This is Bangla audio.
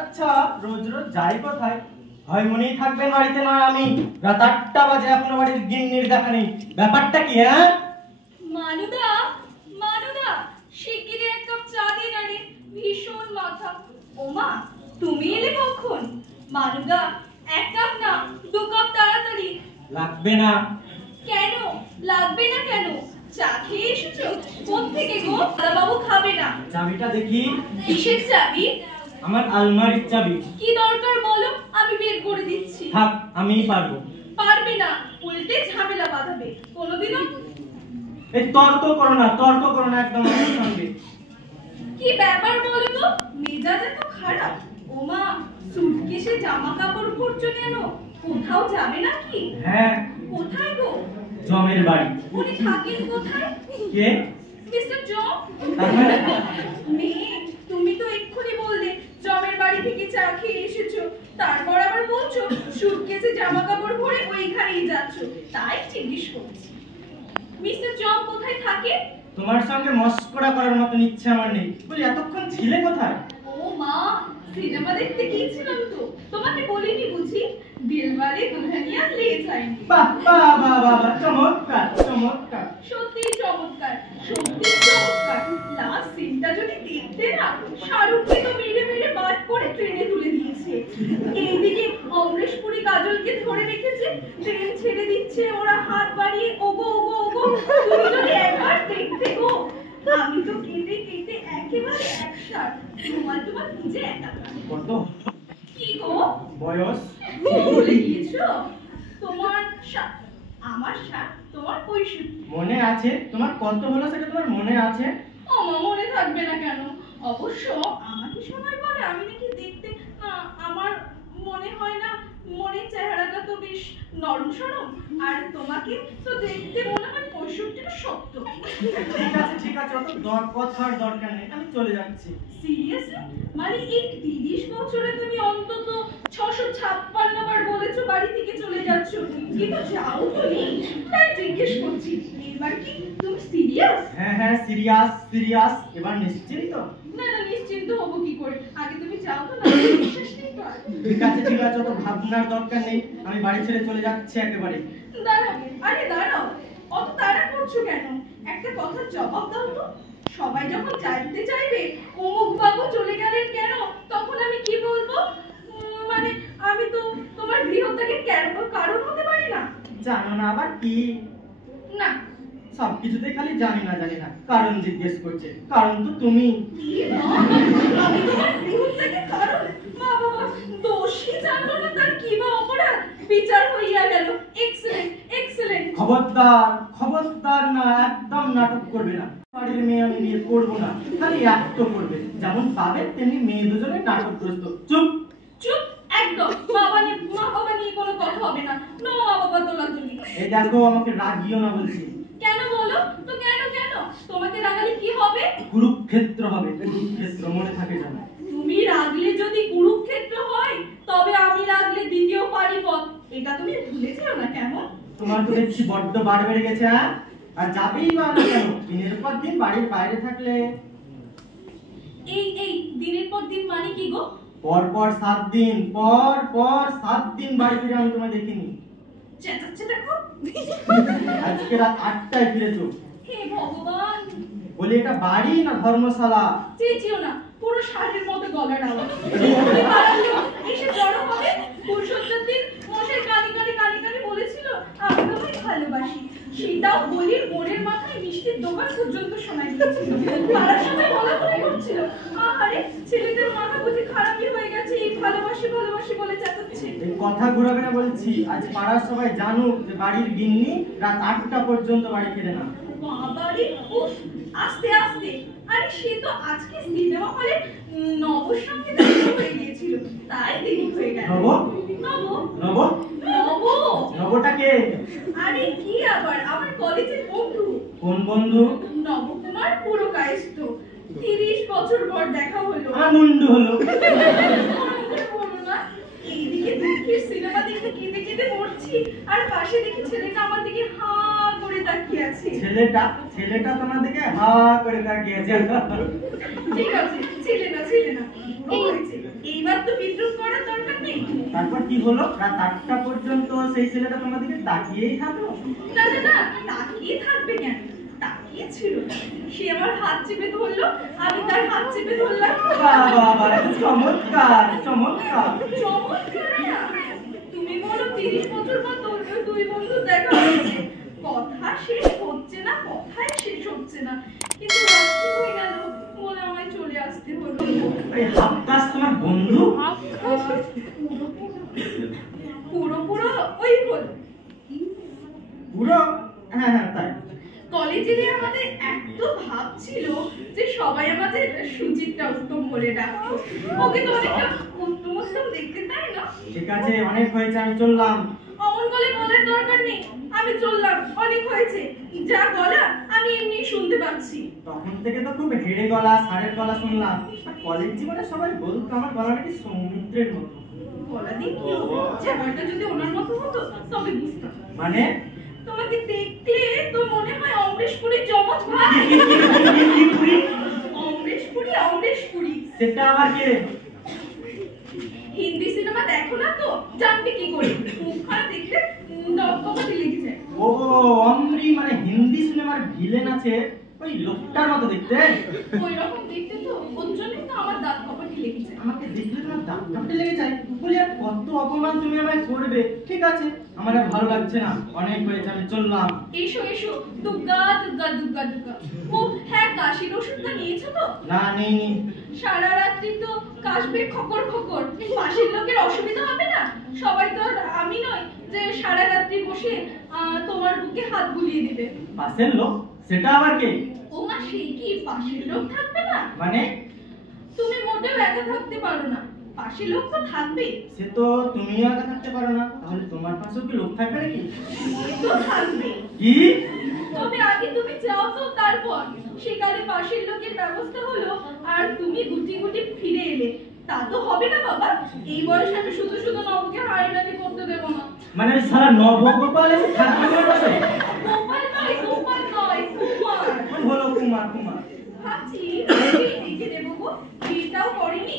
আচ্ছা রোজ রোজ যাই কোথায়? হয় মনেই থাকবেন বাড়িতে, নয় আমি। রাত 8টা বাজে এখনো বাড়ির গিন্নির দেখা নেই। ব্যাপারটা কি? হ্যাঁ মানুদা, মানুদা, শিগগিরই এক কাপ চা দিন আরে, ভীষণ মাথা। ওমা, তুমি এলে কখন? মানুদা, এক কাপ না, 2 কাপ তাড়াতাড়ি। লাগবে না। কেন লাগবে না কেন? চা খেয়ে এসেছো? কোত্থেকে গো? বাবু খাবে না। চাবিটা দেখি। কিসের চাবি? আমার আলমারির চাবি। কি দরকার বলো, আমি বের করে দিচ্ছি। থাক, আমিই পারবো। পারবে না, উল্টে ঝামেলা বাঁধাবে। কোনোদিনও এই তর্ক করো না, তর্ক করো না একদম আমার সঙ্গে। কি ব্যাপার বলো তো, মেজাজ এত খারাপ? ওমা, সুটকেসে জামা কাপড় ভরছো কেন? কোথাও যাবে নাকি? হ্যাঁ। কোথায় গো? জমের বাড়ি। উনি থাকেন কোথায়? কে? মিস্টার জম। তার মানে? মেয়ে, তুমি তো এক্ষুনি বললে জমের বাড়ি থেকে চা খেয়ে এসেছো, তারপর আবার বলছো সুটকেসে জামা কাপড় ভরে ওইখানেই যাচ্ছো। তাই জিজ্ঞেস করছি, মিস্টার জম কোথায় থাকে? তোমার সঙ্গে মস্করা করার মতন ইচ্ছে আমার নেই। বলি এতক্ষণ ছিলে কোথায়? ও মা, সিনেমা দেখতে গিয়েছিলাম তো, তোমাকে বলিনি বুঝি? দিলওয়ালে দুলহানিয়া লে যায়েঙ্গে। বাহ বাহ বাহ বাহ, চমৎকার চমৎকার। সত্যি চমৎকার, সত্যি চমৎকার। লাস্ট সিনটা যদি দেখতে না, শাহরুখকে তো মেরে মেরে বাদ করে ট্রেনে তুলে দিয়েছে। এইদিকে অমরেশ পুরী কাজলকে ধরে রেখেছে, ট্রেন ছেড়ে দিচ্ছে, ওরা হাত বাড়িয়ে ওগো ওগো ওগো। তুমি যদি একবার দেখতে গো, আমি তো কেঁদে কেটে একেবারে একসাথ। তোমার নিজে একা। কত কি গো বয়স? ভুলে গিয়েছো? তোমার আমার তোমার 65। মনে আছে? তোমার কত হলো সেটা তোমার মনে আছে? আমার মনে থাকবে না কেন? অবশ্য আমাকে সবাই বলে আমি নাকি দেখতে, আমার মনে হয় না। মনের চেহারাটা তো বেশ নরম সরম, আর তোমাকে তো দেখতে মনে হয় 65টা শক্ত। ঠিক আছে, অত কথার দরকার নেই, আমি চলে যাচ্ছি। সিরিয়াসলি? মানে এই 30 বছরে তুমি অন্তত 656 বার বলেছো বাড়ি থেকে চলে যাচ্ছ, কিন্তু যাও তো নেই। তাই জিজ্ঞেস করছি, এবার কি তুমি সিরিয়াস? হ্যাঁ হ্যাঁ, সিরিয়াস সিরিয়াস। এবার নিশ্চিন্ত? না না, নিশ্চিন্ত হবো কি করে? আগে তুমি যাও তো, না বিশ্বাস নেই তো আর। ঠিক আছে, অত ভাবনার দরকার নেই, আমি বাড়ি ছেড়ে চলে যাচ্ছি একেবারে। দাঁড়াও, আরে দাঁড়াও, অত তাড়া করছো কেন? একটা কথার জবাব দাও তো। সবাই যখন জানতে চাইবে অমুক বাবু চলে গেলেন কেন, তখন আমি কি বলবো? মানে আমি তো তোমার গৃহত্যাগের কারণ হতে পারি না? জানো না আবার কি? না। সবকিছুতে খালি জানি না কারণ জিজ্ঞেস করছে। কারণ তো তুমি। আমি তোমার গৃহত্যাগের কারণ? মা বাবা দোষী জানলো না, তার কি বা অপরাধ? বিচার হইয়া গেল। Excellent excellent. খবরদার খবরদার না, একদম নাটক করবে না। বাড়ির মেয়ে আমি বিয়ে করবো না, খালি অ্যাক্ট করবে। যেমন পাবে তেমনি মেয়ে দুজনে নাটকগ্রস্ত। চুপ চুপ একদম। মা বাবা নিয়ে কোনো কথা হবে না। নো মা বাবা তোলাতুলি। এই দেখো, আমাকে রাগিও না বলছি। কেন বলো তো? কেন কেন? তোমাকে রাগালে কি হবে? কুরুক্ষেত্র হবে, কুরুক্ষেত্র, মনে থাকে যেন। তুমি রাগলে যদি কুরুক্ষেত্র হয়, তবে আমি রাগলে দ্বিতীয় পানিপথ। এটা তুমি ভুলে যেও না। কেমন? তোমার তো দেখছি বড্ড বার বেড়ে গেছে। হ্যাঁ, আর যাবেই বা না কেন? দিনের পর দিন বাড়ির বাইরে থাকলে। এই দিনের পর দিন মানে কি গো? পর 7 দিন, পর 7 দিন বাড়ি ফিরে আমি তোমায় দেখিনি। চেঁচাচ্ছে দেখো। আজকে রাত 8টায় ফিরেছো। হে ভগবান! বলি এটা বাড়ি না ধর্মশালা? চেঁচিও না, পুরো ষাঁড়ের মতো গলার আওয়াজ। তুমি পাড়ার লোক এসে জড়ো হবে। পুরুষোত্তর দিন মশাই কানে কানে বলেছিল আমি তোমায় ভালোবাসি। সেটাও বলির মোড়ের মাথায় মিষ্টির দোকান পর্যন্ত শোনা গিয়েছিল। পাড়ার সবাই বলাবলি করছিল, আরে ছেলেদের মাথা বুঝি খারাপই হয়ে গেছে, এই ভালোবাসি বলে চেঁচাচ্ছে। এই কথা ঘুরাবে না বলছি। আজ পাড়ার সবাই জানুক যে বাড়ির গিন্নি রাত 8টা পর্যন্ত বাড়ি ফিরে না। বাবারে, উফ, আস্তে আস্তে। আরে সে তো আজকে সিনেমা হলে নবর সঙ্গে দেখা হয়ে গিয়েছিল, তাই দেরি হয়ে গেল। নবটা কে? আরে কি আবার, আমার কলেজের বন্ধু। কোন বন্ধু? নবকুমার পুরকায়স্থ। 30 বছর পর দেখা হলো। আনন্দ হলো। বলো না, এইদিকে দেখি সিনেমা দেখতে কেঁদে কেঁদে মরছি, আর পাশে দেখি ছেলেটা আমার দিকে হা করে তাকিয়ে আছে। ছেলেটা তোমার দিকে হা করে তাকিয়ে আছে। ঠিক আছে, ছেলে না এইবার তো বিদ্রুপ করার দরকার নেই। তারপর কি হলো? রাত 8টা পর্যন্ত সেই ছেলেটা তোমাদেরকে তাকিয়েই থাকলো? না না না, তাকিয়ে থাকবে কেন? তাকিয়ে ছিল না। সে আমার হাত চেপে ধরলো, আমি তার হাত চেপে ধরলাম। বাবা, চমৎকার চমৎকার। চমৎকার না? তুমি বলো 30 বছর পর তোর দুই বন্ধু দেখা হচ্ছে, কথা শেষ হচ্ছে না, কথাই শেষ হচ্ছে না, কিন্তু রাত্রি হয়ে গেল বলে আমায় চলে আসতে হলো। এই হাফকাস তোমার বন্ধু? পুরো পুরো ওই হলো। পুরো? হ্যাঁ হ্যাঁ তাই। কলেজে আমাদের এত ভাব ছিল যে সবাই আমাদের সুচিত্রা উত্তম বলে ডাকতো। ওকে তো অনেকটা উত্তম উত্তম দেখতে, তাই না? ঠিক আছে, অনেক হয়েছে, আমি চললাম। অমন গলে বলার দরকার নেই, আমি চললাম, অনেক হয়েছে। যা গলা আমি এমনি শুনতে পাচ্ছি। তখন থেকে তো খুব হেড়ে গলা, সারের গলা শুনলাম। আর কলেজ জীবনে সবাই বলতো আমার গলা নাকি সৌমিত্রের মতো। গলা দিয়ে কি হবে? চ্যাপারটা যদি ওনার মতো হতো তবে বুঝতাম। মানে? তোমাকে দেখলে তো মনে হয় অমরেশ পুরীর যমজ ভাই। অমরেশ পুরী। সেটা আবার কে? হিন্দি সিনেমা দেখো না তো, জানবে কি করে? মুখখানা দেখতে দপদপাটি লেগে যায়। ও অমরি, মানে হিন্দি সিনেমার ভিলেন আছে ওই লোকটার মতো দেখতে? ওই রকম দেখতে তো, ওর জন্যই তো আমার দাঁত কপাটি লেগে যায়। আমাকে দেখলে তোমার দাঁত কাঁপতে লেগে যায়? বলি আর কত অপমান তুমি আমায় করবে? ঠিক আছে, আমার আর ভালো লাগছে না, অনেক হয়েছে, আমি চললাম। এসো এসো, দুগ্গা দুগ্গা দুগ্গা দুগ্গা। ও হ্যাঁ, কাশির ওষুধটা নিয়েছো তো? না, নেইনি। সারা রাত্রি তো কাশবে খকর খকর, পাশের লোকের অসুবিধা হবে না? সবাই তো আর আমি নই যে সারা রাত্রি বসে তোমার বুকে হাত বুলিয়ে দিবে। পাশের লোক? সেটা আবার কে? ও মা, সে কি পাশের লোক থাকবে না? মানে? তুমি মোটেও একা থাকতে পারো না, পাশের লোক তো থাকবেই। সে তো তুমিও একা থাকতে পারো না, তাহলে তোমার পাশেও কি লোক থাকবে নাকি? তো থাকবে। কি? তবে আগে তুমি যাও তো, তারপর সেকালে পাশের লোকের ব্যবস্থা হলো আর তুমি গুটি গুটি ফিরে এলে। তা তো হবে না বাবা, এই বয়সে আমি শুধু শুধু নবকে হাইরানি করতে দেবো না। মানে সারা নবগোপাল এসে থাকবে তোমার পাশে? গোপাল নয়, গোপাল নয়, কুমার। হলো কুমার কুমার। ভাবছি দেখে দেবো গো, বিয়েটাও করেনি,